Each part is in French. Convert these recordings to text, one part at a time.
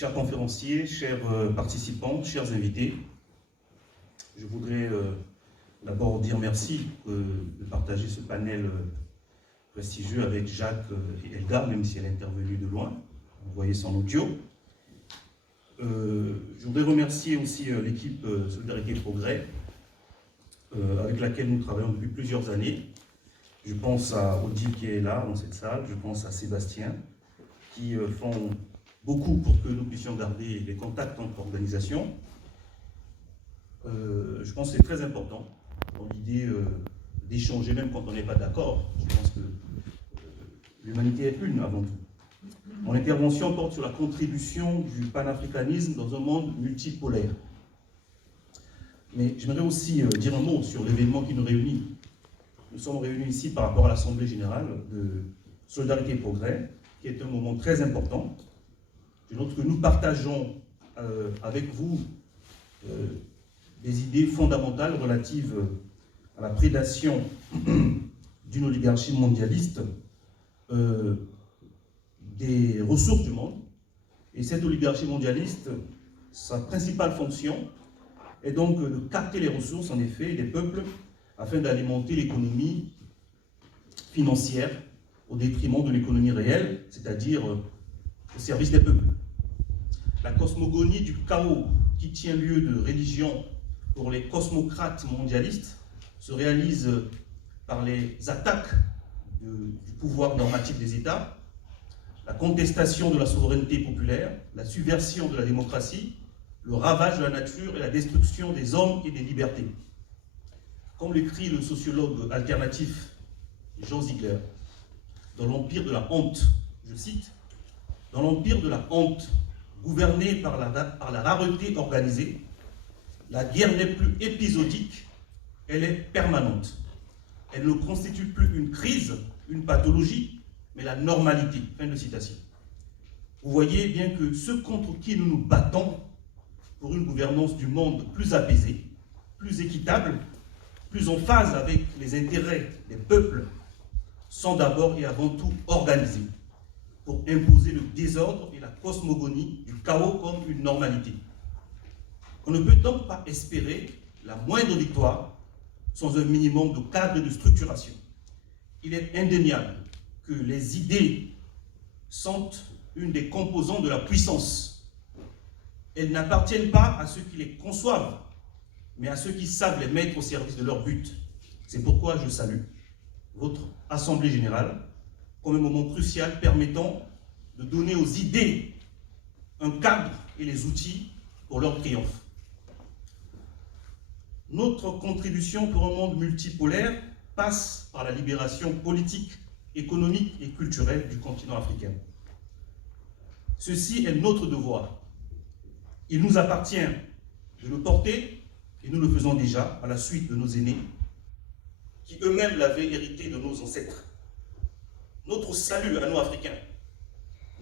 chers conférenciers, chers participants, chers invités, je voudrais d'abord dire merci de partager ce panel prestigieux avec Jacques et Elgar, même si elle est intervenue de loin. Vous voyez son audio. Je voudrais remercier aussi l'équipe Solidarité et Progrès, avec laquelle nous travaillons depuis plusieurs années. Je pense à Odile qui est là dans cette salle, je pense à Sébastien, qui font beaucoup pour que nous puissions garder les contacts entre organisations. Je pense que c'est très important dans l'idée d'échanger, même quand on n'est pas d'accord. Je pense que l'humanité est une avant tout. Mon intervention porte sur la contribution du panafricanisme dans un monde multipolaire. Mais j'aimerais aussi dire un mot sur l'événement qui nous réunit. Nous sommes réunis ici par rapport à l'Assemblée générale de Solidarité et Progrès, qui est un moment très important. Je note que nous partageons avec vous des idées fondamentales relatives à la prédation d'une oligarchie mondialiste des ressources du monde. Et cette oligarchie mondialiste, sa principale fonction est donc de capter les ressources, en effet, des peuples, afin d'alimenter l'économie financière au détriment de l'économie réelle, c'est-à-dire au service des peuples. La cosmogonie du chaos qui tient lieu de religion pour les cosmocrates mondialistes se réalise par les attaques du pouvoir normatif des États, la contestation de la souveraineté populaire, la subversion de la démocratie, le ravage de la nature et la destruction des hommes et des libertés. Comme l'écrit le sociologue alternatif Jean Ziegler, dans l'empire de la honte, je cite, « Dans l'empire de la honte, gouverné par la rareté organisée, la guerre n'est plus épisodique, elle est permanente. Elle ne constitue plus une crise, une pathologie, mais la normalité. » Fin de citation. Vous voyez bien que ceux contre qui nous nous battons pour une gouvernance du monde plus apaisée, plus équitable, plus en phase avec les intérêts des peuples, sont d'abord et avant tout organisés pour imposer le désordre et la cosmogonie du chaos comme une normalité. On ne peut donc pas espérer la moindre victoire sans un minimum de cadre et de structuration. Il est indéniable que les idées sont une des composantes de la puissance. Elles n'appartiennent pas à ceux qui les conçoivent, mais à ceux qui savent les mettre au service de leur but. C'est pourquoi je salue votre Assemblée générale comme un moment crucial permettant de donner aux idées un cadre et les outils pour leur triomphe. Notre contribution pour un monde multipolaire passe par la libération politique, économique et culturelle du continent africain. Ceci est notre devoir. Il nous appartient de le porter, et nous le faisons déjà à la suite de nos aînés, qui eux-mêmes l'avaient hérité de nos ancêtres. Notre salut à nous Africains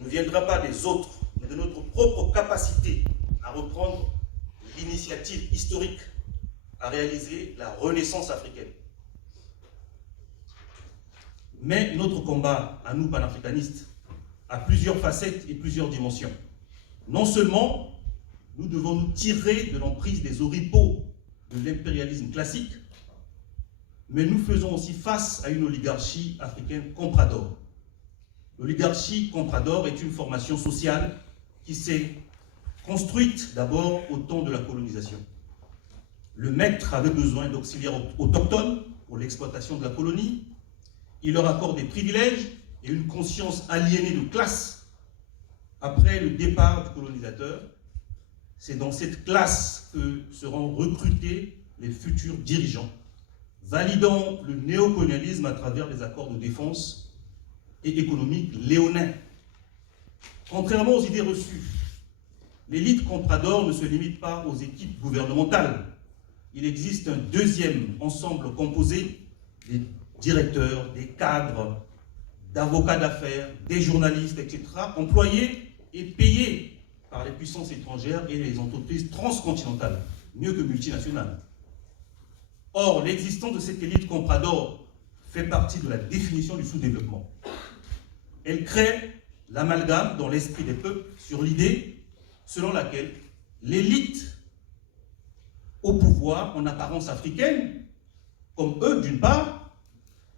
ne viendra pas des autres, mais de notre propre capacité à reprendre l'initiative historique, à réaliser la renaissance africaine. Mais notre combat, à nous panafricanistes, a plusieurs facettes et plusieurs dimensions. Non seulement nous devons nous tirer de l'emprise des oripeaux de l'impérialisme classique, mais nous faisons aussi face à une oligarchie africaine compradore. L'oligarchie compradore est une formation sociale qui s'est construite d'abord au temps de la colonisation. Le maître avait besoin d'auxiliaires autochtones pour l'exploitation de la colonie. Il leur accorde des privilèges et une conscience aliénée de classe. Après le départ du colonisateur, c'est dans cette classe que seront recrutés les futurs dirigeants, validant le néocolonialisme à travers les accords de défense et économique léonins. Contrairement aux idées reçues, l'élite compradore ne se limite pas aux équipes gouvernementales. Il existe un deuxième ensemble composé des directeurs, des cadres, d'avocats d'affaires, des journalistes, etc., employés et payés par les puissances étrangères et les entreprises transcontinentales, mieux que multinationales. Or, l'existence de cette élite compradore fait partie de la définition du sous-développement. Elle crée l'amalgame dans l'esprit des peuples sur l'idée selon laquelle l'élite au pouvoir, en apparence africaine, comme eux d'une part,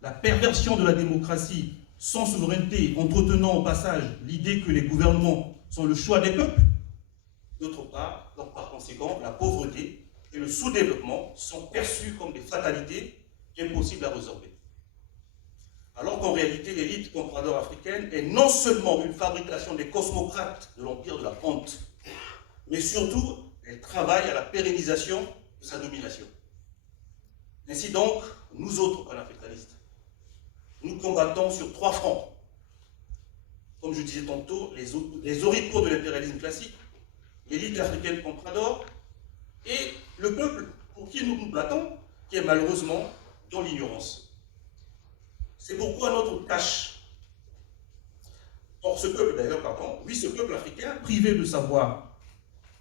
la perversion de la démocratie sans souveraineté, entretenant au passage l'idée que les gouvernements sont le choix des peuples, d'autre part, donc par conséquent, la pauvreté et le sous-développement sont perçus comme des fatalités impossibles à résorber. Alors qu'en réalité, l'élite compradore africaine est non seulement une fabrication des cosmocrates de l'empire de la honte, mais surtout, elle travaille à la pérennisation de sa domination. Ainsi donc, nous autres panafricanistes, nous combattons sur 3 fronts. Comme je disais tantôt, les oripeaux de l'impérialisme classique, l'élite africaine compradore et le peuple pour qui nous nous battons, qui est malheureusement dans l'ignorance. C'est pourquoi notre tâche, or ce peuple d'ailleurs, pardon, oui, ce peuple africain, privé de savoir,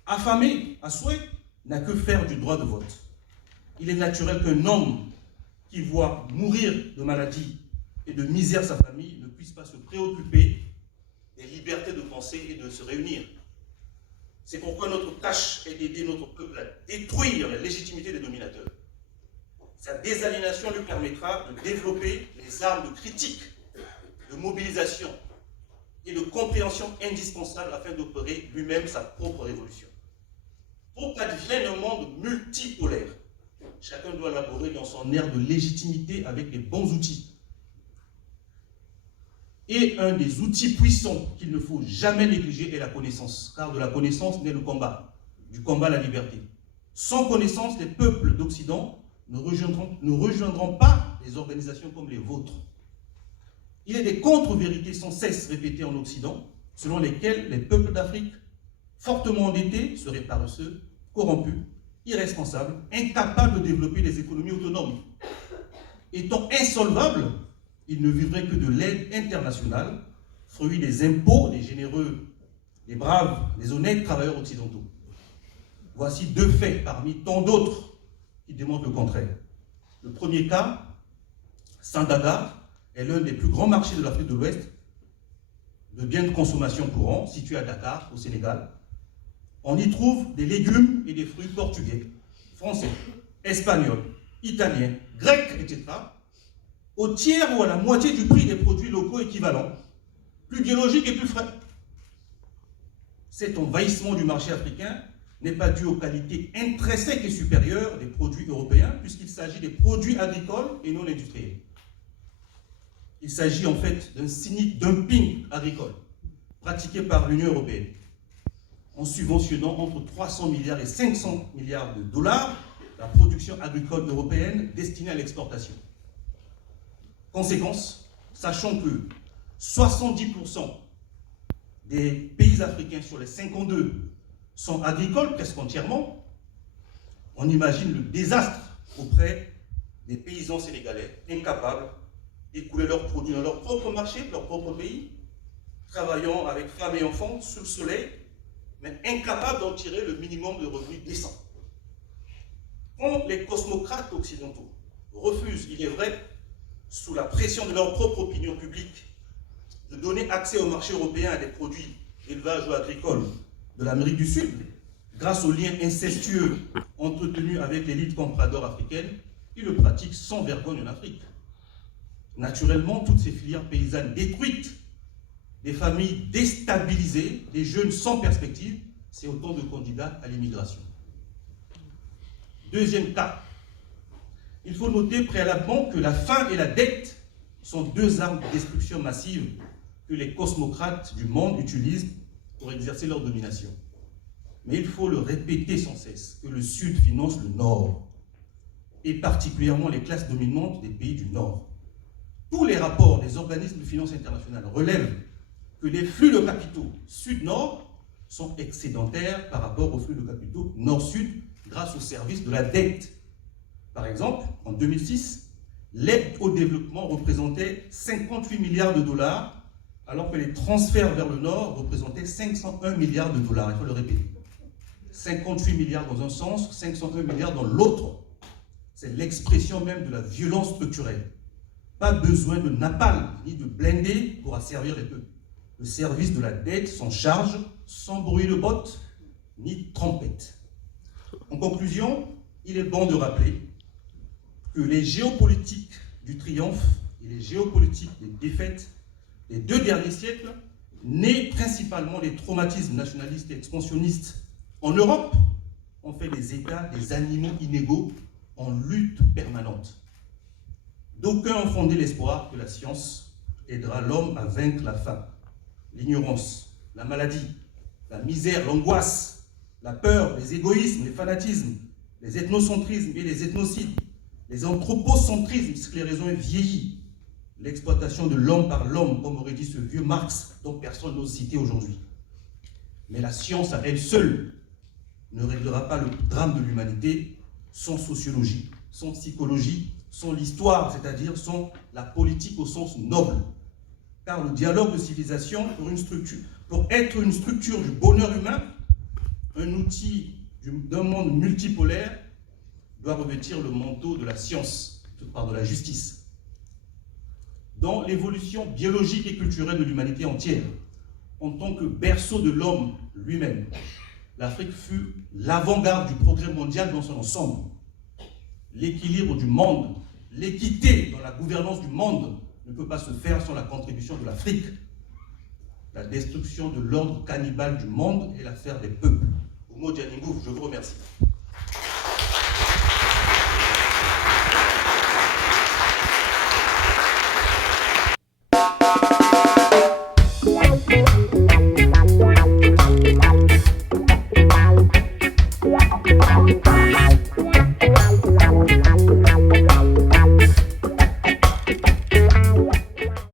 affamé à souhait, n'a que faire du droit de vote. Il est naturel qu'un homme qui voit mourir de maladie et de misère sa famille ne puisse pas se préoccuper des libertés de penser et de se réunir. C'est pourquoi notre tâche est d'aider notre peuple à détruire la légitimité des dominateurs. Sa désaliénation lui permettra de développer les armes de critique, de mobilisation et de compréhension indispensables afin d'opérer lui-même sa propre révolution. Pour qu'advienne un monde multipolaire, chacun doit laborer dans son aire de légitimité avec les bons outils. Et un des outils puissants qu'il ne faut jamais négliger est la connaissance, car de la connaissance naît le combat, du combat à la liberté. Sans connaissance, les peuples d'Occident ne rejoindront pas les organisations comme les vôtres. Il y a des contre-vérités sans cesse répétées en Occident, selon lesquelles les peuples d'Afrique, fortement endettés, seraient paresseux, corrompus, irresponsables, incapables de développer des économies autonomes. Étant insolvables, ils ne vivraient que de l'aide internationale, fruit des impôts des généreux, des braves, des honnêtes travailleurs occidentaux. Voici 2 faits parmi tant d'autres qui démontrent le contraire. Le premier cas, Sandaga est l'un des plus grands marchés de l'Afrique de l'Ouest de biens de consommation courants, situé à Dakar, au Sénégal. On y trouve des légumes et des fruits portugais, français, espagnols, italiens, grecs, etc., au tiers ou à la moitié du prix des produits locaux équivalents, plus biologiques et plus frais. Cet envahissement du marché africain n'est pas dû aux qualités intrinsèques et supérieures des produits européens, puisqu'il s'agit des produits agricoles et non industriels. Il s'agit en fait d'un cynique dumping agricole pratiqué par l'Union européenne, en subventionnant entre 300 milliards et 500 milliards de dollars la production agricole européenne destinée à l'exportation. Conséquence, sachant que 70% des pays africains sur les 52 sont agricoles presque entièrement, on imagine le désastre auprès des paysans sénégalais incapables d'écouler leurs produits dans leur propre marché, leur propre pays, travaillant avec femmes et enfants sous le soleil, mais incapables d'en tirer le minimum de revenus décents. Quand les cosmocrates occidentaux refusent, il est vrai, sous la pression de leur propre opinion publique, de donner accès au marché européen à des produits d'élevage ou agricoles de l'Amérique du Sud, grâce aux liens incestueux entretenus avec l'élite compradore africaine, ils le pratiquent sans vergogne en Afrique. Naturellement, toutes ces filières paysannes détruites, des familles déstabilisées, des jeunes sans perspective, c'est autant de candidats à l'immigration. Deuxième cas, il faut noter préalablement que la faim et la dette sont 2 armes de destruction massive que les cosmocrates du monde utilisent pour exercer leur domination. Mais il faut le répéter sans cesse, que le Sud finance le Nord, et particulièrement les classes dominantes des pays du Nord. Tous les rapports des organismes de finance internationale relèvent que les flux de capitaux Sud-Nord sont excédentaires par rapport aux flux de capitaux Nord-Sud grâce au service de la dette. Par exemple, en 2006, l'aide au développement représentait 58 milliards de dollars, alors que les transferts vers le Nord représentaient 501 milliards de dollars. Il faut le répéter. 58 milliards dans un sens, 501 milliards dans l'autre. C'est l'expression même de la violence structurelle. Pas besoin de napalm ni de blindés pour asservir les peuples. Le service de la dette s'en charge sans bruit de botte ni trompette. En conclusion, il est bon de rappeler que les géopolitiques du triomphe et les géopolitiques des défaites des 2 derniers siècles, nés principalement des traumatismes nationalistes et expansionnistes en Europe, ont fait des États des animaux inégaux en lutte permanente. D'aucuns ont fondé l'espoir que la science aidera l'homme à vaincre la faim, l'ignorance, la maladie, la misère, l'angoisse, la peur, les égoïsmes, les fanatismes, les ethnocentrismes et les ethnocides, les anthropocentrismes, puisque les raisons vieillies, l'exploitation de l'homme par l'homme, comme aurait dit ce vieux Marx, dont personne n'ose citer aujourd'hui. Mais la science à elle seule ne réglera pas le drame de l'humanité sans sociologie, sans psychologie, sans l'histoire, c'est-à-dire sans la politique au sens noble. Car le dialogue de civilisation, pour être une structure du bonheur humain, un outil d'un monde multipolaire, doit revêtir le manteau de la science, de la justice. Dans l'évolution biologique et culturelle de l'humanité entière, en tant que berceau de l'homme lui-même, l'Afrique fut l'avant-garde du progrès mondial dans son ensemble. L'équilibre du monde, l'équité dans la gouvernance du monde ne peut pas se faire sans la contribution de l'Afrique. La destruction de l'ordre cannibale du monde est l'affaire des peuples. Au mot d'Yaningou, je vous remercie.